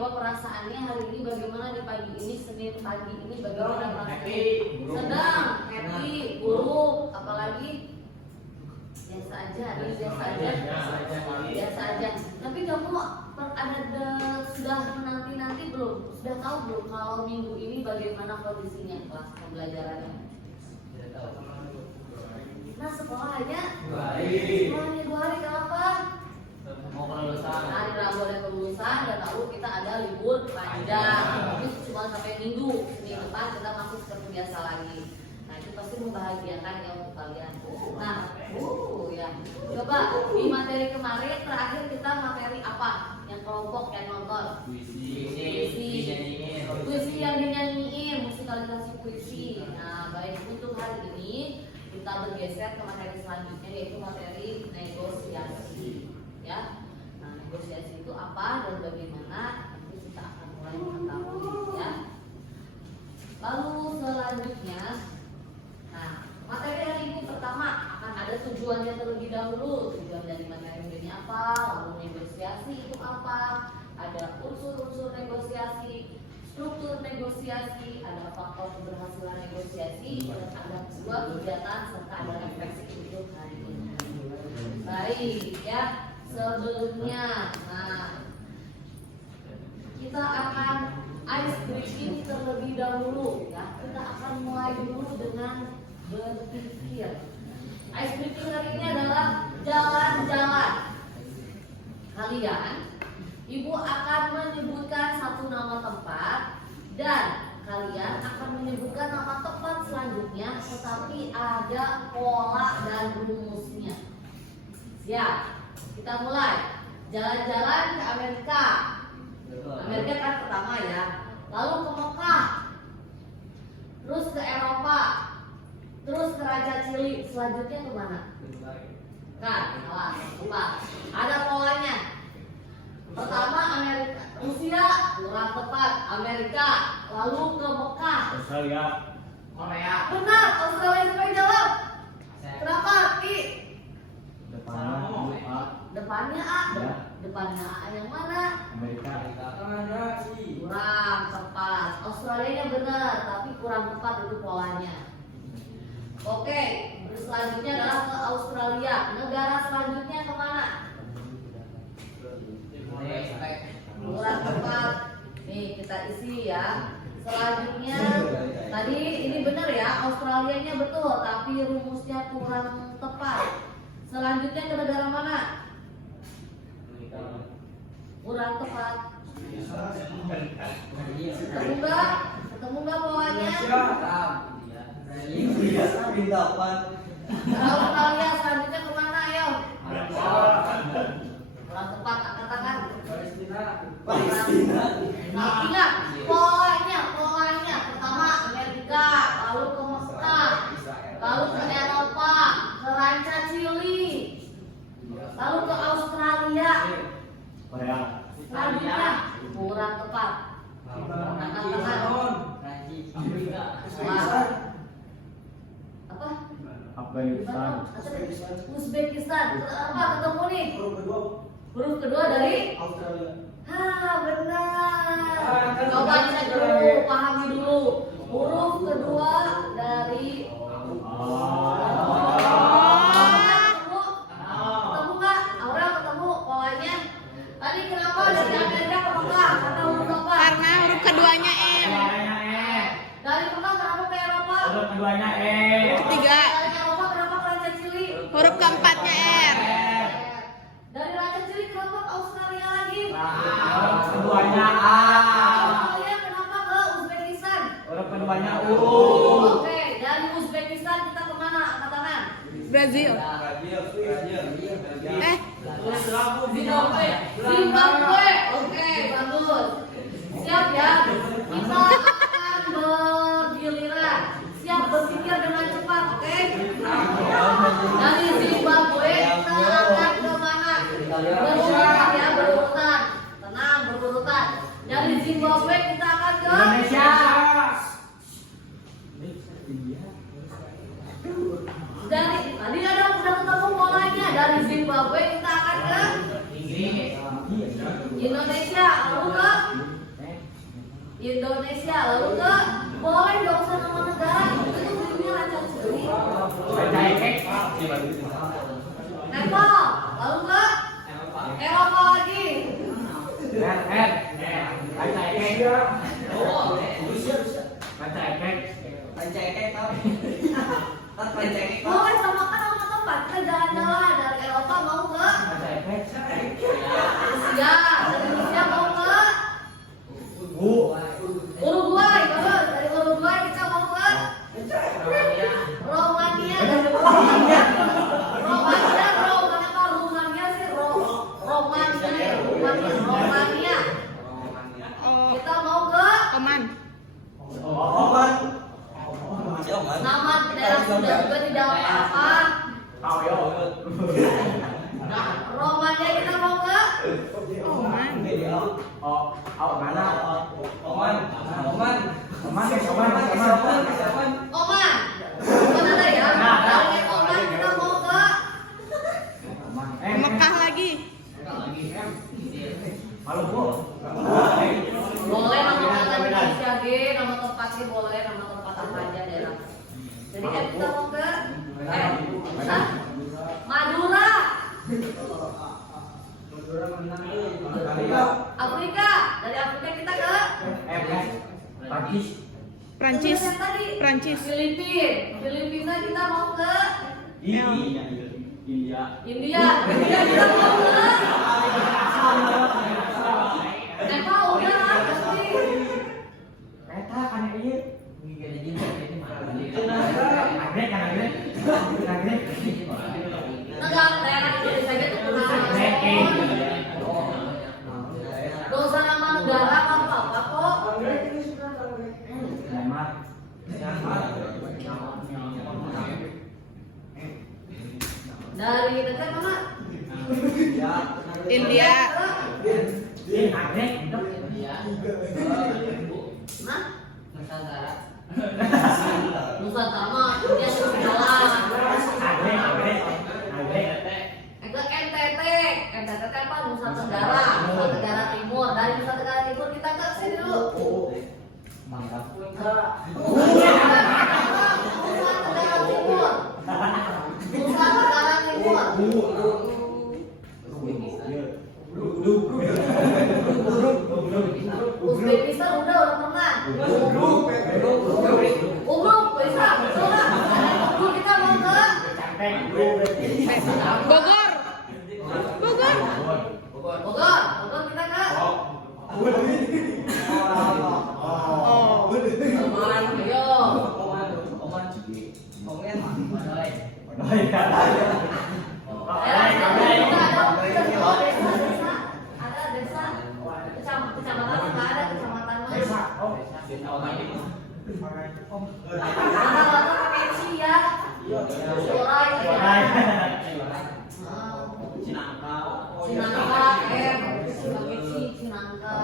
Coba perasaannya hari ini bagaimana di pagi ini, Senin pagi ini bagaimana perasaannya? Sedang, happy, buruk, apalagi biasa aja, biasa aja. Tapi kamu sudah menanti belum? Sudah tahu belum kalau minggu ini bagaimana kondisinya kelas pembelajarannya? Nah sekolahnya 2 hari kenapa? Mau kelulusan. Hari Rabu ada kelulusan dan lalu kita ada libur panjang. Tapi cuma sampai Minggu depan kita masuk seperti biasa lagi. Nah itu pasti membahagiakan ya untuk kalian. Nah, ya. Coba di materi kemarin terakhir kita materi apa? Yang kelompok yang nonton. Puisi yang dinyanyiin, musikalisasi puisi. Nah baik untuk hari ini kita bergeser ke materi selanjutnya yaitu materi negosiasi. Ya, nah negosiasi itu apa dan bagaimana nanti kita akan mulai mengetahui ya. Lalu selanjutnya, nah materi hari ini pertama akan ada tujuannya terlebih dahulu. Tujuan dari materi ini apa? Lalu negosiasi itu apa? Ada unsur-unsur negosiasi, struktur negosiasi, ada faktor keberhasilan negosiasi, dan ada dua kegiatan serta ada refleksi untuk hari ini. Baik ya. Sebelumnya, nah kita akan ice breaking terlebih dahulu ya. Kita akan mulai dulu dengan berpikir. Ice breaking hari ini adalah jalan-jalan. Kalian, ibu akan menyebutkan satu nama tempat dan kalian akan menyebutkan nama tempat selanjutnya, tetapi ada pola dan rumusnya. Siap? Kita mulai. Jalan-jalan ke Amerika. Amerika kan pertama ya. Lalu ke Mekah. Terus ke Eropa. Terus ke Raja Chili. Selanjutnya ke mana? Kan, awas, lupa. Ada polanya. Pertama Amerika, Rusia, kurang tepat. Amerika, lalu ke Mekah. Australia. Korea. Benar, Australia sampai jawab. Kenapa? Depannya A. Ya. Depannya A yang mana? Amerika. Kurang tepat. Australia benar, tapi kurang tepat itu polanya. Oke, selanjutnya adalah ke Australia. Negara selanjutnya kemana? Kurang tepat. Nih kita isi ya. Selanjutnya tadi ini benar ya, Australianya betul, tapi rumusnya kurang tepat. Selanjutnya ke negara mana? Kurang tepat. Ketemu nggak polanya? Australia selanjutnya kemana? Ayo. Kurang tepat, angkat tangan. Palestina. Polanya. Pertama Amerika, lalu ke Mekah, lalu ke Eropa, ke Ranca Chili, lalu ke Australia. Korea. Selanjutnya kurang tepat. Angkat tangan. Apa? Afghanistan. Uzbekistan. Apa ketemu nih? Huruf kedua dari Australia. benar. Coba cek dulu, pahami dulu. Huruf kedua dari ketemu nggak? Aurel ketemu polanya. Tadi kenapa dari Amerika ke Mekah? Kata huruf apa? Karena huruf keduanya M. Dari Mekah kenapa ke Eropa? Huruf keduanya E. Ketiga, Dari Eropa kenapa ke Raja Chili? huruf keempatnya R. Dari Raja Chili kenapa ke Australia lagi? Huruf keduanya A. Australia kenapa ke Uzbekistan? Huruf keduanya U. Oke, dari Uzbekistan kita kemana? Angkat tangan. Brazil. Zimbabwe. Oke, bagus. Siap ya. Kita akan bergiliran. Siap berpikir dengan cepat, oke? Dari Zimbabwe kita akan ke mana? Berurutan ya, berurutan. Tenang, berurutan. Dari Zimbabwe kita akan ke Indonesia. Dari tadi ada udah ketemu polanya. Dari Zimbabwe kita akan ke Indonesia, lalu ke Indonesia. Lalu ke boleh nggak usah nama negara, itu tuh belinya lancar sekali. Nepal. Lalu ke Eropa lagi. Boleh samakan nama tempat. Kita jalan-jalan dari Eropa mau ke Rusia, dari Rusia mau ke Uruguay. Terus dari Uruguay kita mau ke Romania. Dari Romania apa Rumania sih? Romania. Oh, Kita mau ke Oman. nama daerah sudah juga tidak apa-apa. Romania kita mau ke Oman. Oman. Bukan ada ya? Dari Oman kita mau ke Mekah lagi. boleh nama kota Indonesia G, nama tempatnya boleh nama tempat apa aja daerah. Jadi kita mau ke Hah? Madura. Afrika. Dari Afrika kita ke Prancis. Yang tadi. Prancis. Filipina kita mau ke India. India. India kita mau ke Nepal udah pasti. Negara daerah Indonesia itu dosa nama negara kan apa kok. Dari negara mana? India. Nah, Nusantara mah dia jalan. Ke NTT apa? Nusa Tenggara Timur. Dari Nusa Tenggara Timur kita ke sini dulu. Nusa Tenggara Timur. Nusa Tenggara Timur. Uzbekistan udah pernah. Ubruk bisa. Ubruk kita mau ke Bogor. Bogor. Bogor kita ke Oh. ayo. Ada desa, kecamatan nggak ada kecamatan mah. Rata-rata pakai C ya. Sorai. Cinangka, pakai C Cinangka.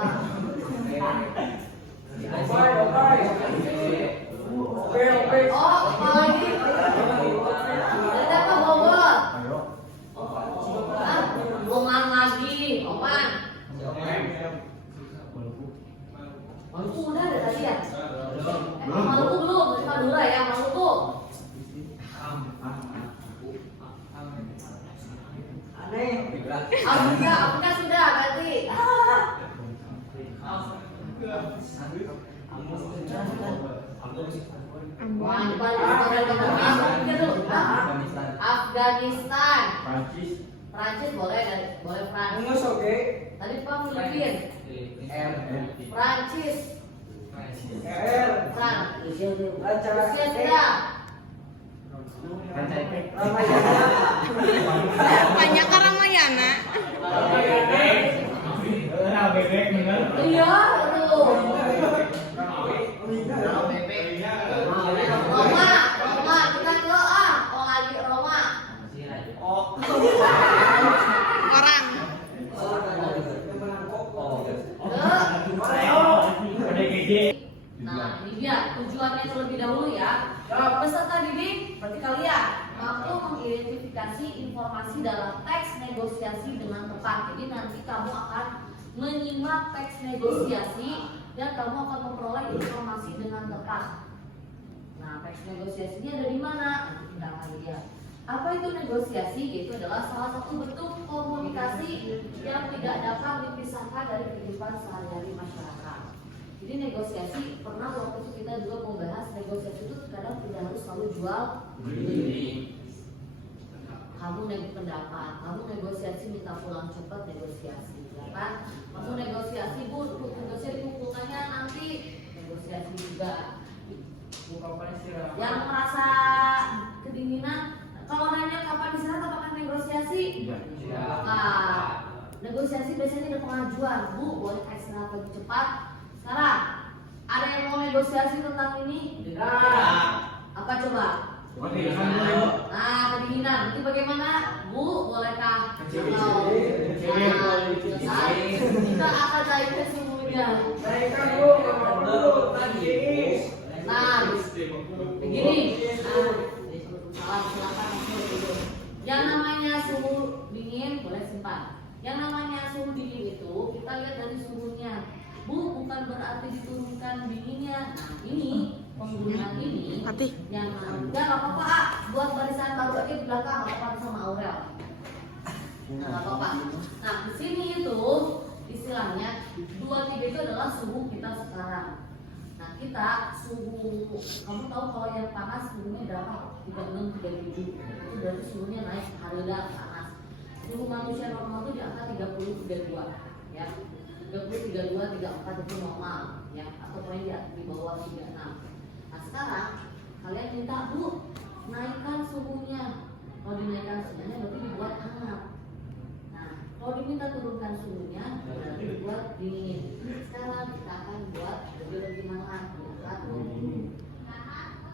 Oh, apa lagi? Ada apa Bogor? Hah? Oman lagi, Oman. Maluku udah ada tadi ya? Maluku belum, masih Madura ya, Maluku. Afrika sudah berarti. Wah, Afghanistan. Prancis boleh Prancis. Tadi Pak Filipina. Prancis. Rusia sudah. Banyak ke Ramayana. Iya, tuh. Roma, kita ke lagi Roma. Orang. Nah, ini dia tujuannya terlebih dahulu ya. Peserta didik seperti kalian mampu mengidentifikasi informasi dalam teks negosiasi dengan tepat. Jadi nanti kamu akan menyimak teks negosiasi dan kamu akan memperoleh informasi dengan tepat. Nah, teks negosiasinya ada di mana? Nanti kita akan lihat. Apa itu negosiasi? Itu adalah salah satu bentuk komunikasi yang tidak dapat dipisahkan dari kehidupan sehari-hari masyarakat. Jadi negosiasi, pernah waktu itu kita juga membahas negosiasi itu kadang tidak harus selalu jual beli. Kamu pendapat, kamu negosiasi minta pulang cepat negosiasi, ya kan? Kamu negosiasi negosiasi kumpulkannya nanti negosiasi juga. Yang merasa kedinginan, kalau nanya kapan istirahat apakah negosiasi? Nah, negosiasi biasanya ada pengajuan, Bu, boleh istirahat lebih cepat. Sekarang, ada yang mau negosiasi tentang ini? Tidak. Apa coba? Nah, kedinginan, nanti bagaimana? Bu, bolehkah? Kita akan cairkan suhunya. Nah, begini. Silakan. Yang namanya suhu dingin boleh simpan. Yang namanya suhu dingin itu kita lihat dari suhunya. Bu, bukan berarti diturunkan dinginnya. Nah, ini penggunaan ini yang enggak apa-apa, buat barisan baru aja di belakang, nggak apa-apa sama Aurel. Nah, nggak apa-apa. Nah, di sini itu istilahnya 23 itu adalah suhu kita sekarang. Nah, kita suhu, kamu tahu kalau yang panas suhunya berapa? 36, 37. Itu berarti suhunya naik harga panas. Suhu manusia normal itu di angka 30, 32, ya. 30, 32, 34 itu normal, ya. Atau pokoknya di bawah 36. Nah, sekarang kalian minta, Bu, naikkan suhunya. Kalau dinaikkan suhunya berarti dibuat hangat. Nah, kalau diminta turunkan suhunya berarti dibuat dingin. Sekarang kita akan buat lebih hangat.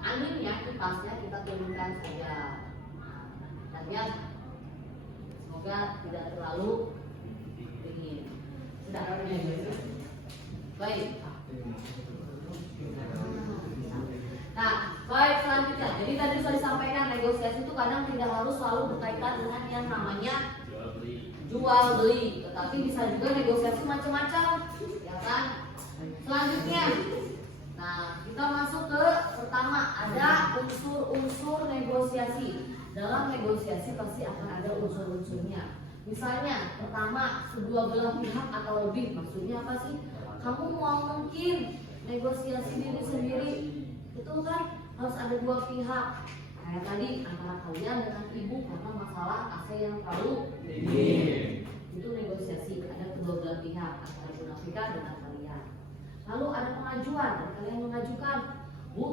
Anginnya, kipasnya kita turunkan saja. Dan ya, semoga tidak terlalu dingin. Sudah, baik. Nah, baik, selanjutnya. Jadi tadi sudah disampaikan negosiasi itu kadang tidak harus selalu berkaitan dengan yang namanya jual beli, tetapi bisa juga negosiasi macam-macam, ya kan? Selanjutnya, nah kita masuk ke pertama, ada unsur-unsur negosiasi. Dalam negosiasi pasti akan ada unsur-unsurnya. Misalnya, pertama, kedua belah pihak atau lebih. Maksudnya apa sih? Kamu mau mungkin negosiasi diri sendiri, itu kan harus ada dua pihak. Kayak tadi antara kalian dengan ibu karena masalah AC yang terlalu dingin. Itu negosiasi, ada kedua belah pihak antara ibu Nafika dengan kalian. Lalu ada pengajuan, dan kalian mengajukan, Bu,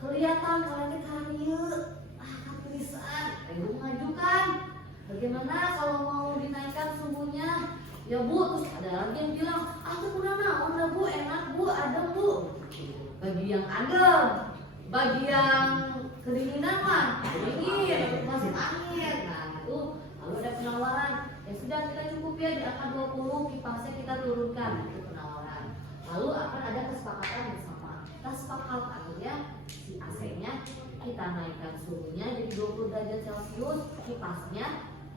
kelihatan kalian karieu, kapisan, ibu mengajukan. Bagaimana kalau mau dinaikkan suhunya? Ya Bu, terus ada lagi yang bilang, aku pernah naon dah Bu, enak Bu, adem Bu. Bagi yang adem, bagi yang kedinginan mah dingin, masuk angin. Nah itu lalu ada penawaran. Ya sudah, kita cukup ya di angka 20, kipasnya kita turunkan. Itu penawaran. Lalu akan ada kesepakatan bersama. Kita sepakat akhirnya si AC-nya kita naikkan suhunya jadi 20 derajat Celcius, kipasnya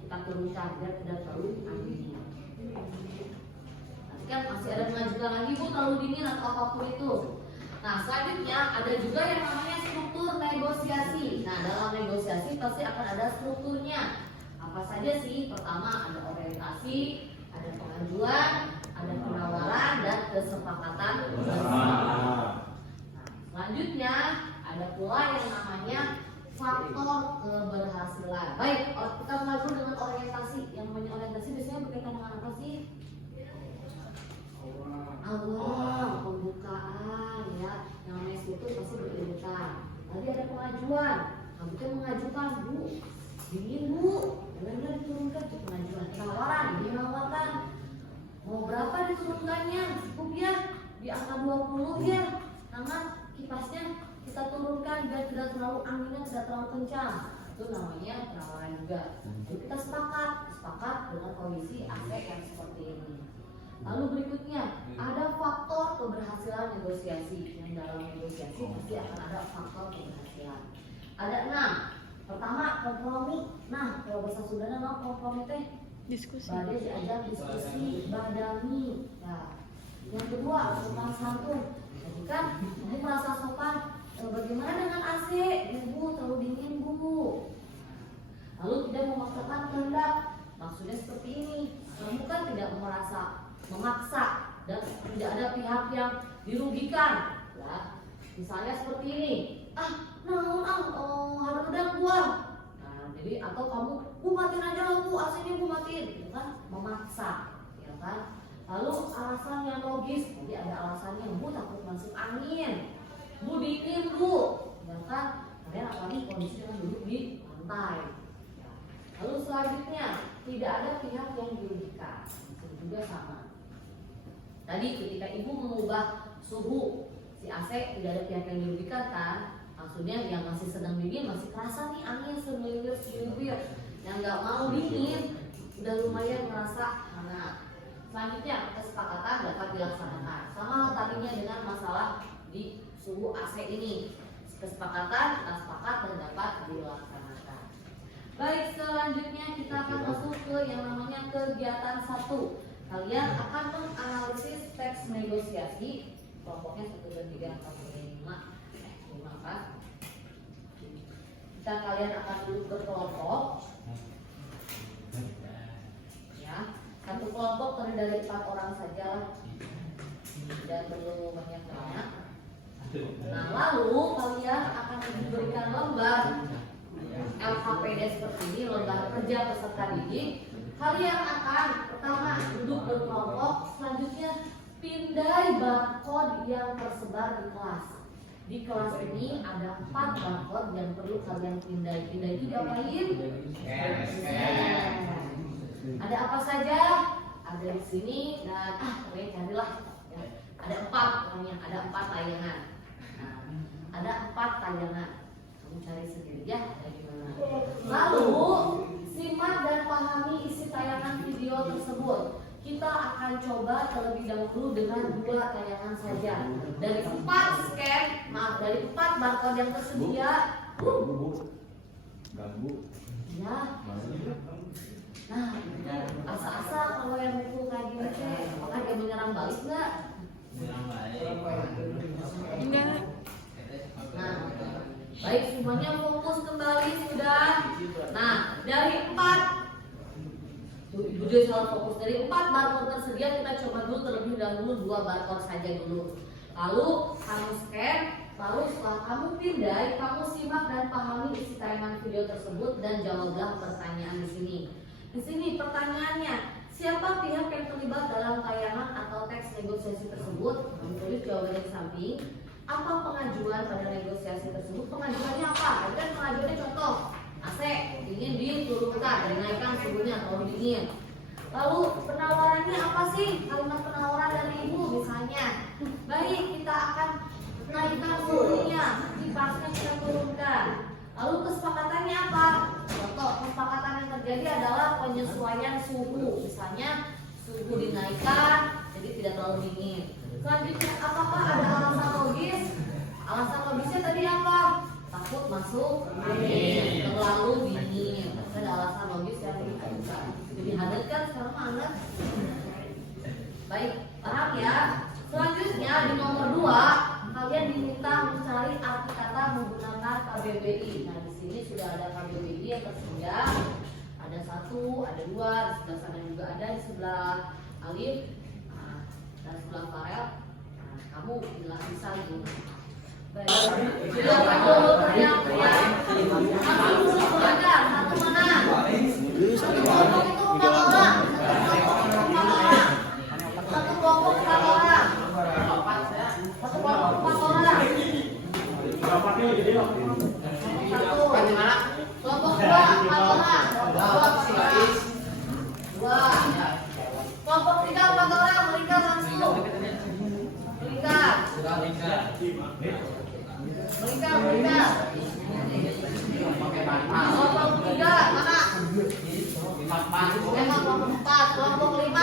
kita turunkan biar tidak terlalu dingin. Nanti kan masih ada mengajukan lagi Bu, terlalu dingin atau apapun itu. Nah, selanjutnya ada juga yang namanya struktur negosiasi. Nah, dalam negosiasi pasti akan ada strukturnya. Apa saja sih? Pertama ada orientasi, ada pengajuan, ada penawaran, dan kesepakatan bersama. Nah, selanjutnya ada pula yang namanya faktor keberhasilan. Baik, kita mengacu dengan orientasi. Yang namanya orientasi biasanya berkaitan dengan apa sih? Awal pembukaan, ya. Yang namanya struktur pasti berurutan. Tadi ada pengajuan. Kamu kan mengajukan, Bu, dingin Bu, benar-benar diturunkan ke pengajuan. Penawaran, dinawarkan. Mau berapa diturunkannya? Cukup ya, di angka 20 ya. Tangan kipasnya kita turunkan biar tidak terlalu anginnya tidak terlalu kencang. Itu namanya penawaran juga. Jadi kita sepakat dengan kondisi AC yang seperti ini. Lalu berikutnya ada faktor keberhasilan negosiasi. Yang dalam negosiasi pasti akan ada faktor keberhasilan. Ada 6. Pertama, kompromi. Nah, kalau bahasa Sundana mau kompromi teh Diskusi. badai diajak diskusi, badami. Nah, Yang kedua, sopan santun. Jadi kan ibu merasa sopan. Bagaimana dengan AC? Ibu terlalu dingin bu. Lalu tidak memaksakan kehendak. Maksudnya seperti ini. Kamu kan tidak merasa memaksa dan tidak ada pihak yang dirugikan. Ya, misalnya seperti ini. Harus udah buang. Nah, jadi atau kamu, matiin aja lampu AC-nya matiin, itu kan memaksa, ya kan? Lalu alasan yang logis, jadi ada alasannya, bu takut masuk angin, bu dingin bu, ya kan? Kalian apalagi kondisinya duduk di lantai. Lalu selanjutnya tidak ada pihak yang dirugikan, itu juga sama. Tadi ketika ibu mengubah suhu si AC tidak ada pihak yang dirugikan kan? Maksudnya yang masih sedang dingin masih kerasa nih angin seliwir yang nggak mau dingin udah lumayan merasa hangat. Selanjutnya kesepakatan dapat dilaksanakan. Sama tadinya dengan masalah di suhu AC ini, kesepakatan sepakat dan dapat dilaksanakan. Baik, selanjutnya kita akan masuk ke yang namanya kegiatan 1. Kalian akan menganalisis teks negosiasi. Kelompoknya 1, 2, 3, 4, 5 kan? Kalian akan duduk berkelompok. Ya, satu kelompok terdiri dari 4 orang saja, tidak perlu banyak-banyak. Nah, lalu kalian akan diberikan lembar LKPD seperti ini, lembar kerja peserta didik. Kalian akan pertama duduk berkelompok, selanjutnya pindai barcode yang tersebar di kelas. Di kelas ini ada 4 barcode yang perlu kalian pindai. Pindai itu diapain? Ada apa saja? Ada di sini dan kalian carilah. Ya. Ada 4 pokoknya, ada 4 tayangan. Nah, ada 4 tayangan. Kamu cari sendiri ya, gimana? Lalu simak dan pahami isi tayangan video tersebut. Kita akan coba terlebih dahulu dengan 2 tayangan saja. Dari 4 dari 4 barcode yang tersedia. Ganggu. Ya. Nah, asa-asa kalau yang mukul kayak gini teh, apakah dia menyerang balik nggak? Enggak. Nah, baik semuanya fokus kembali sudah. Nah, dari 4 Ibu Joy selalu fokus. Dari 4 barcode tersedia kita coba dulu terlebih dahulu 2 barcode saja dulu. Lalu kamu scan, lalu setelah kamu pindai, kamu simak dan pahami isi tayangan video tersebut dan jawablah pertanyaan di sini. Di sini pertanyaannya, siapa pihak yang terlibat dalam tayangan atau teks negosiasi tersebut? Kamu tulis jawabannya di samping. Apa pengajuan pada negosiasi tersebut? Pengajuannya apa? Tadi kan pengajuannya contoh. AC ingin diturunkan, dinaikkan suhunya kalau dingin. Lalu penawarannya apa sih? Kalimat penawaran dari ibu misalnya, baik kita akan naikkan suhunya, kipasnya kita turunkan. Lalu kesepakatannya apa? Contoh kesepakatan yang terjadi adalah penyesuaian suhu, misalnya suhu dinaikkan jadi tidak terlalu dingin. Selanjutnya apakah ada alasan logis? Alasan logisnya tadi apa? Takut masuk angin, terlalu dingin. Ada alasan logis yang diajukan. Jadi hadirkan sekarang hangat. Baik, paham ya? Selanjutnya di nomor 2 kalian diminta mencari arti kata menggunakan KBBI. Nah di sini sudah ada KBBI yang tersedia. Ada 1, ada 2, di sebelah sana juga ada, di sebelah Alif dan sebelah Farel. Nah, kamu bilang bisa gitu. Baik, silakan dulu teriak-teriak. Satu dulu belajar, satu mana? Kelompok itu 4 orang. Satu kelompok 4 orang. Satu kelompok 4 orang. Satu. Kelompok 2 4 orang. 2. Kelompok 3 4 orang, melingkar langsung. Melingkar. Melingkar. Kelompok 3 mana? Kelompok 4, kelompok 5.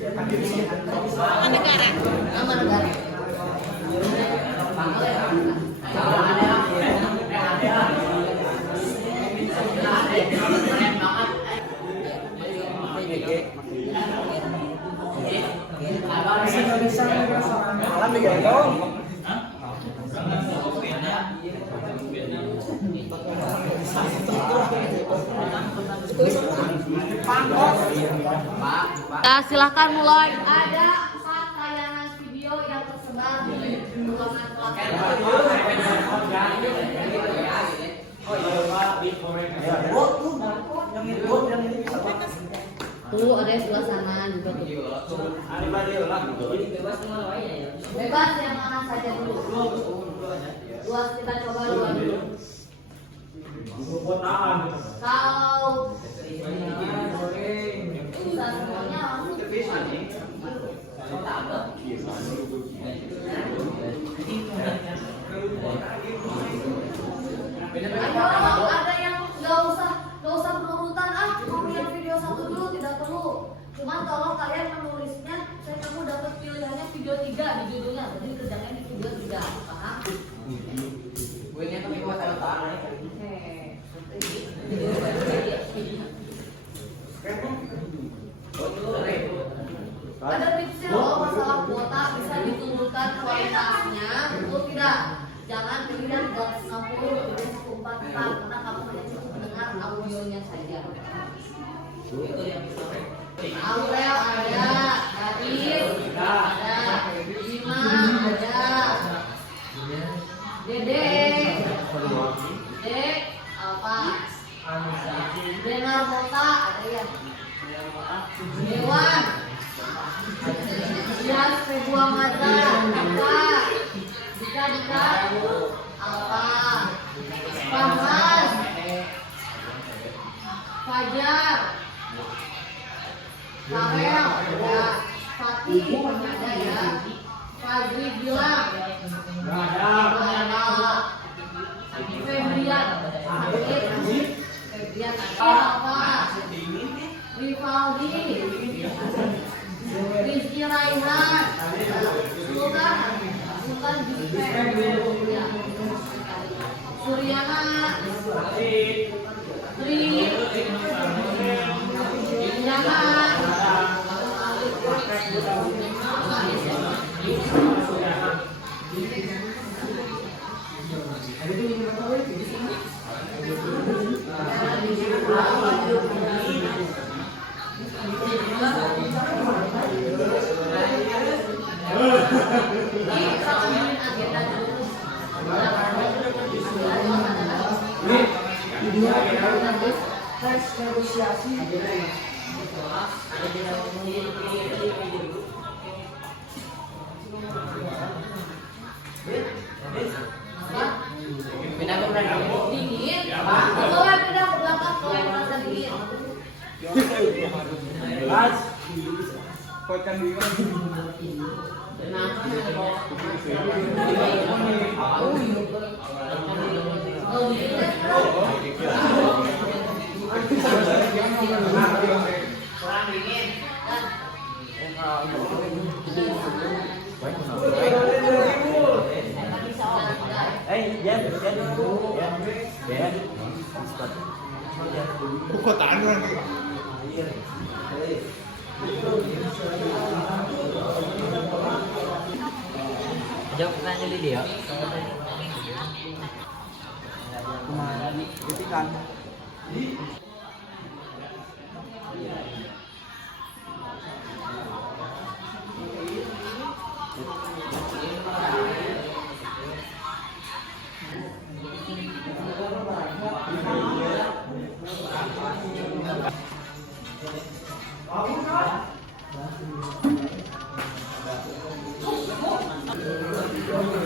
Nama negara. Nama negara. Apa? Alam bigay ko. Silahkan mulai. Ada 4 tayangan video yang tersebar di ruangan kelas. Tuh ada yang sebelah sana juga tuh. Bebas yang mana saja dulu. Luas kita coba luas dulu. Kalau bisa semuanya langsung. Ayo, ada yang nggak usah berurutan mau lihat video satu dulu tidak perlu. Cuman tolong kalian menulisnya, kamu dapat pilihannya video 3 di judulnya, jadi kerjanya di video 3, paham? Ada tipsnya loh masalah kuota, bisa diturunkan kualitasnya, betul tidak? Jangan pilihan 360, pilih 144 karena kamu hanya cukup mendengar audionya saja. Aurel ada, Gadis ada, Bima ada, Dede, apa? Denar Mota ada ya? Dewan, Dias Febua Maza, Dika, apa? Fahran, Fajar, Karel ada, Fatih ada ya, Fadri bilang ada, Febrian ada apa? Rivaldi, Rizky Raihan, Sultan Suryana, Tri, Jangan. Negosiasi. Dingin. Kalau pindah ke belakang kalau yang merasa dingin. Mas. Koikan dulu. Kotaan lagi. Jawab pertanyaan dulu dia. Kemana nih? Ketikan.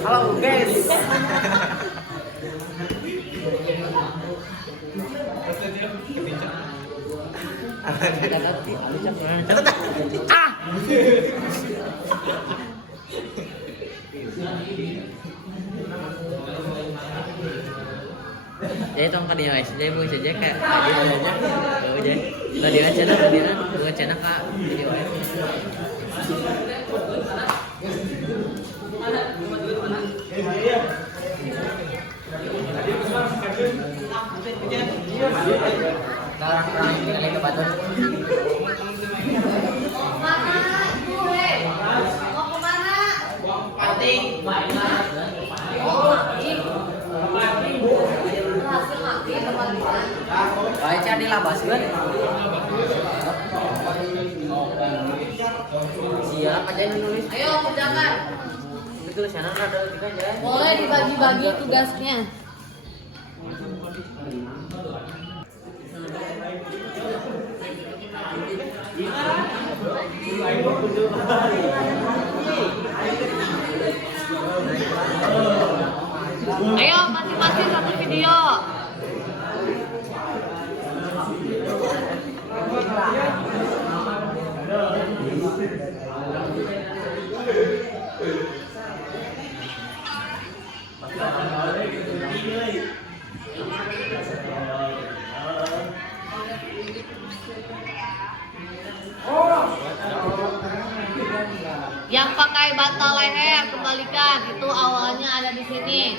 Halo guys. Jadi tong kan ya guys, jadi mau saja kayak dia aja. Oh jadi, tadi aja dah dia, dua channel kak video. Orang-orang ini lagi ke Batur. Mana ibu, mau kemana? Hasil mati kebalikan. Baca dilabaskeun. Siap aja yang nulis. Ayo kerjakan. Itu sana ada tiga aja. Boleh dibagi-bagi tugasnya. Ayo masing-masing satu video. Yang pakai bantal leher kembalikan, itu awalnya ada di sini.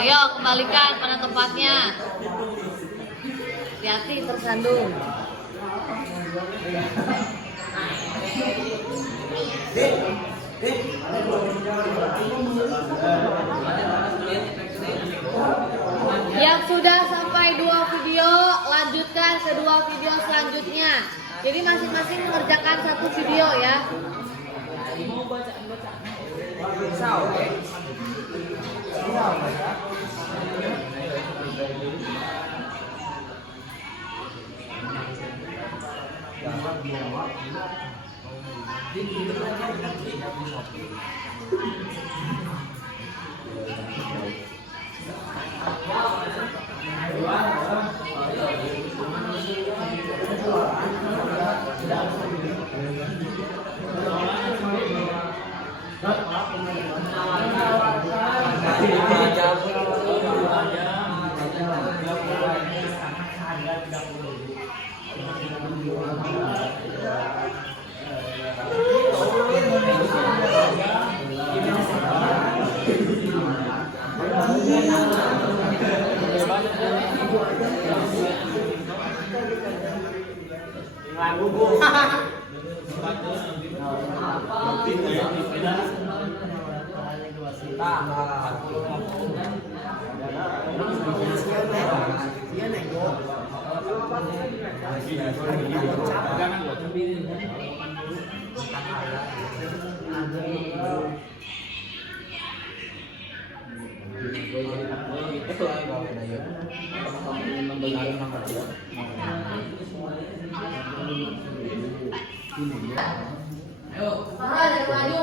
Ayo kembalikan pada tempatnya. Hati-hati tersandung. Yang sudah sampai 2 video, lanjutkan ke 2 video selanjutnya. Jadi masing-masing mengerjakan 1 video ya. Farhan yang maju.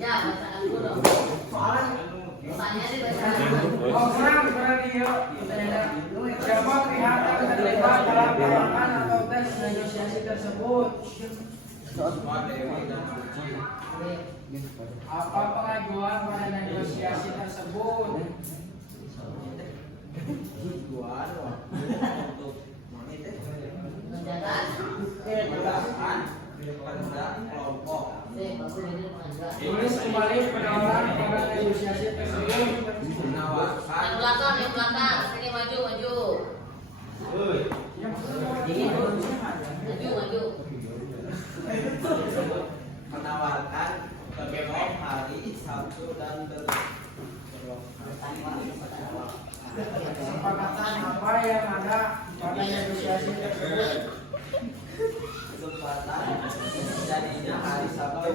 Ya, bacaan dulu dong. Tanya deh bacaan. Siapa pihak yang terlibat dalam pelaporan atau tes negosiasi tersebut? Apa pengajuan pada negosiasi tersebut? Tulis kembali penawaran pada negosiasi tersebut. Yang belakang, sini maju. Maju. Menawarkan besok hari Sabtu dan Kesepakatan apa yang ada pada negosiasi tersebut? kesempatan jadinya hari Sabtu.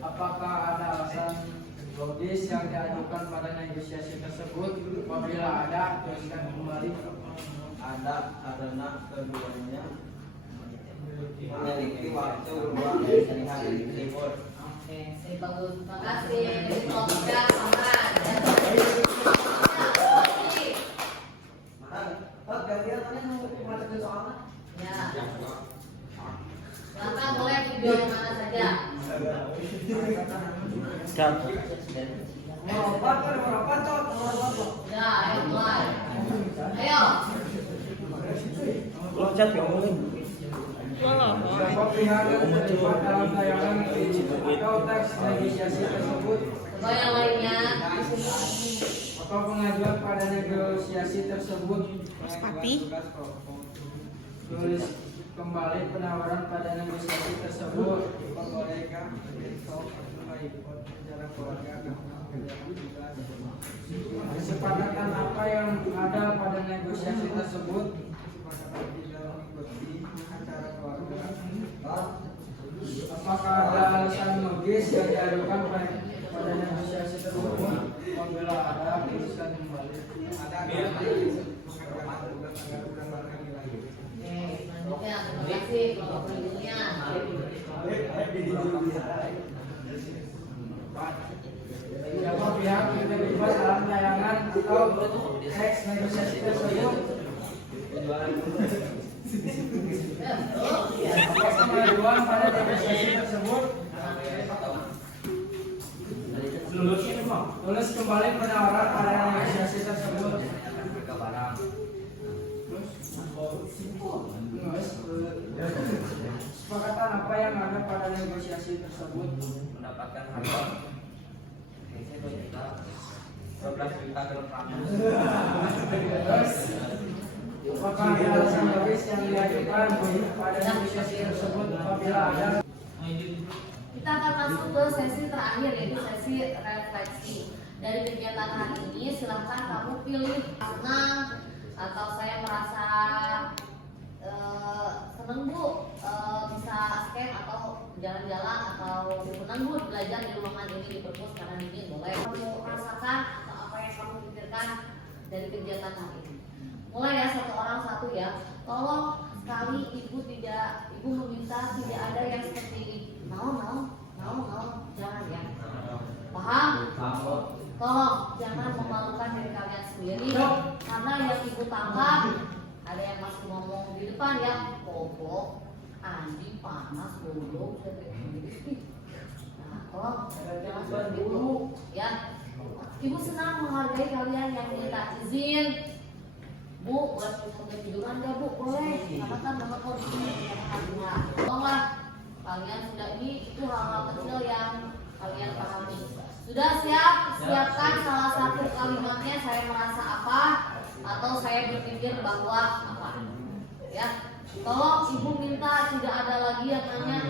Apakah ada alasan logis yang diajukan pada negosiasi tersebut? Apabila ada, teruskan kembali. Ada karena keduanya memiliki waktu luang dari hari libur. Oke, sip, bagus. Terima kasih. Semoga Farhan. Ya. Silakan boleh video yang mana saja. Ya, ayo mulai. Ayo. Siapa pihak yang terlibat dalam tayangan video atau teks negosiasi tersebut Coba yang lainnya. atau pengajuan pada negosiasi tersebut Sepati. tulis kembali penawaran pada negosiasi tersebut membolehkan kesepakatan apa yang ada pada negosiasi tersebut apakah ada alasan logis yang diajukan pada negosiasi tersebut apabila ada tuliskan kembali Selanjutnya, terima kasih kelompok berikutnya. siapa pihak yang terlibat dalam tayangan atau teks negosiasi tersebut apakah pengajuan pada negosiasi tersebut tulis kembali penawaran pada negosiasi tersebut kesepakatan apa yang ada pada negosiasi tersebut Mendapatkan harga 12 juta kilogram. apakah ada alasan logis yang diajukan pada negosiasi tersebut apabila ada Kita akan masuk ke sesi terakhir yaitu sesi refleksi. Dari kegiatan hari ini silahkan kamu pilih senang atau saya merasa senang bu bisa scan atau jalan-jalan atau senang bu belajar di ruangan ini di perpus karena dingin boleh. Kamu rasakan atau apa yang kamu pikirkan dari kegiatan hari ini. Mulai ya satu orang satu ya. Tolong sekali ibu meminta tidak ada yang seperti ini. Mau jangan ya. Paham? Tolong jangan memalukan diri kalian sendiri karena yang ibu tangkap ada yang masih ngomong di depan ya kobok anjing panas dulu nah tolong jangan seperti dulu ya ibu senang menghargai kalian yang minta izin bu boleh sampai tiduran gak bu boleh karena kan mama kau di sini tolonglah kalian sudah ini itu hal-hal kecil yang kalian pahami. Sudah siapkan salah satu kalimatnya saya merasa apa atau saya berpikir bahwa apa. Ya, tolong ibu minta tidak ada lagi yang nanya.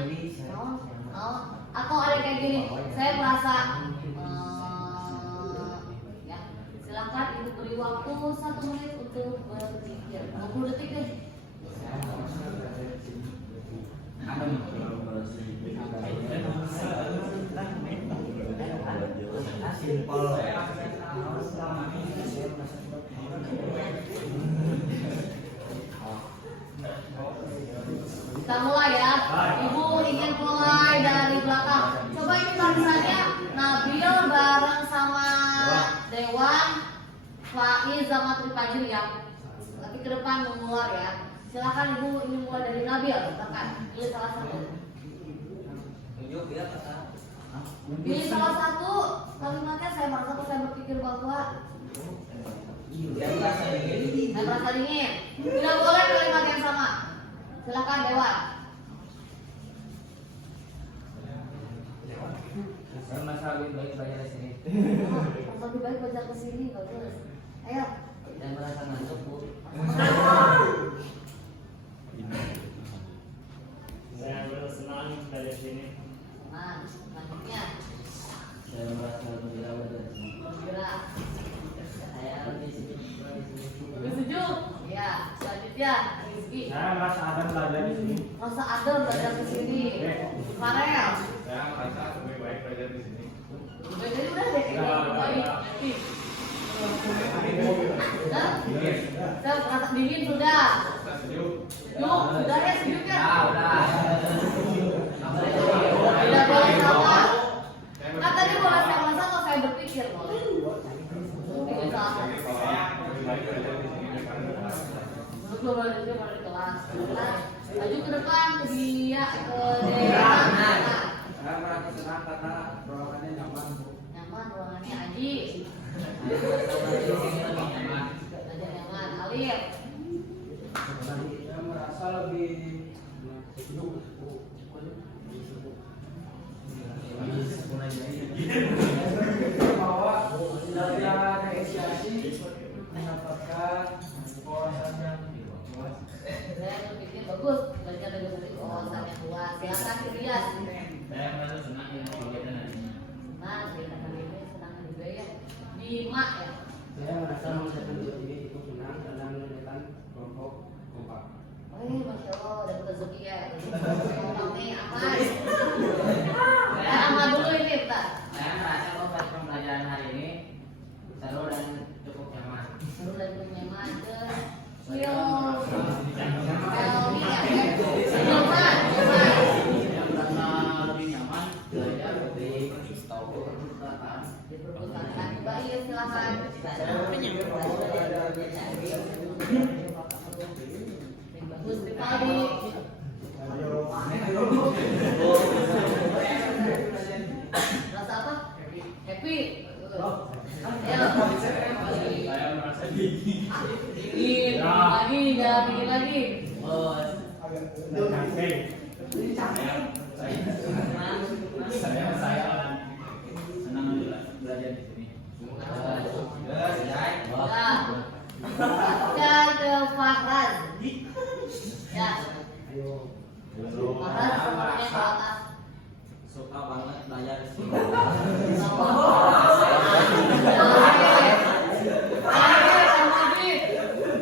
Atau ada kayak gini, saya merasa ya. Silakan ibu beri waktu 1 menit untuk berpikir. 20 detik deh. Kita mulai ya. Ibu ingin mulai dari belakang. Coba ini barisannya Nabil bareng sama Dewan, Faiz sama Tripajri ya. Tapi ke depan mengeluar ya. Silakan ibu ingin mulai dari Nabil. Tekan. Pilih salah satu. Pilih salah satu kalimatnya saya merasa saya berpikir bahwa saya merasa dingin. Tidak boleh kalimat yang sama. Silakan Dewan. Saya merasa lebih baik belajar di sini. Lebih baik belajar ke sini bagus. Ayo. Dan merasa ngantuk bu. Saya merasa senang dari sini. Nah, selanjutnya Saya merasa gembira belajar di sini. bergerak. Saya lebih sejuk. Setuju? Ya. Selanjutnya Rizky. Saya merasa ada belajar di sini. Rasa adem belajar ke sini. Farel. Saya merasa lebih baik belajar di sini. Belajar udah deh kayaknya baik. Nah, saya merasa dingin sudah. Yuk, sudah ya sejuk ya. Tidak boleh sama. Kan tadi boleh saya merasa atau saya berpikir boleh. Pilih salah satu. Duduk boleh di kelas. Maju ke depan ke dia ke daerah. saya merasa senang karena ruangannya nyaman Nyaman ruangannya Aji. Belajar nyaman. Alif. saya merasa lebih bahwa belajar negosiasi mendapatkan wawasan yang luas. Saya berpikir bagus, belajar negosiasi wawasan yang luas. Silakan Fitrias. Saya merasa senang dengan kegiatan hari ini. Nah, kita kali ini senang juga ya. Bima ya. Saya merasa mengucapkan video ini cukup senang karena menunjukkan kelompok kompak. Masya Allah, dapat rezeki ya. Oke, aman. Ya, aman dulu ini, Pak. Saya merasa bahwa pembelajaran hari ini seru dan cukup nyaman. Seru dan cukup nyaman. Terus, Saya Yo. merasa Nyaman. yang merasa lebih nyaman belajar di perpustakaan. Di perpustakaan. Mbak Iya, silakan. Bagus, Rifaldi. Rasa apa? Happy. Ayo. Saya merasa gigi. Bikin lagi, jangan bikin lagi. Oke. Saya senang belajar di sini. Ya. Ke Farhan. Ya. Farhan semuanya ke atas. Suka banget belajar di sini.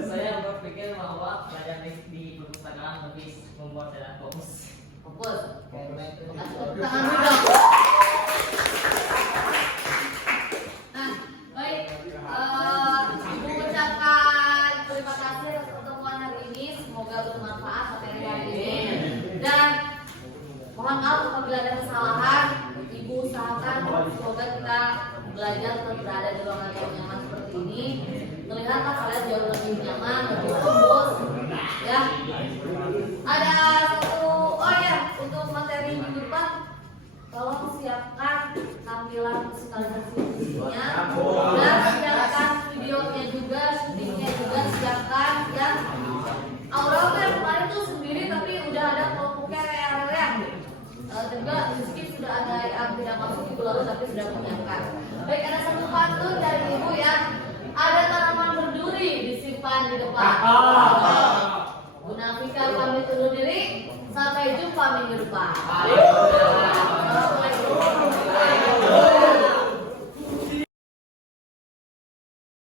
Saya berpikir bahwa belajar di perpustakaan lebih membuat saya fokus. Fokus. Terima kasih. Tepuk tangan dulu dong. Nah, baik. Ibu ucapkan terima kasih atas pertemuan hari ini. Semoga bermanfaat materi hari ini. Dan mohon maaf apabila ada kesalahan. Ibu usahakan semoga kita belajar untuk berada di ruangan yang nyaman seperti ini. Terlihatlah kalian jauh lebih nyaman, lebih fokus. Ya. Ada satu, oh ya, untuk materi minggu depan, tolong siapkan tampilan musikalisasi musiknya dan siapkan videonya juga, syutingnya juga siapkan ya. Aura kan kemarin tuh sendiri tapi udah ada kelompoknya kayak juga Rizky sudah ada yang tidak masuk minggu lalu tapi sudah menyiapkan. Baik, ada satu pantun dari ibu ya. Ada tanaman berduri disimpan di depan. Bu Nafika pamit undur diri. Sampai jumpa minggu depan.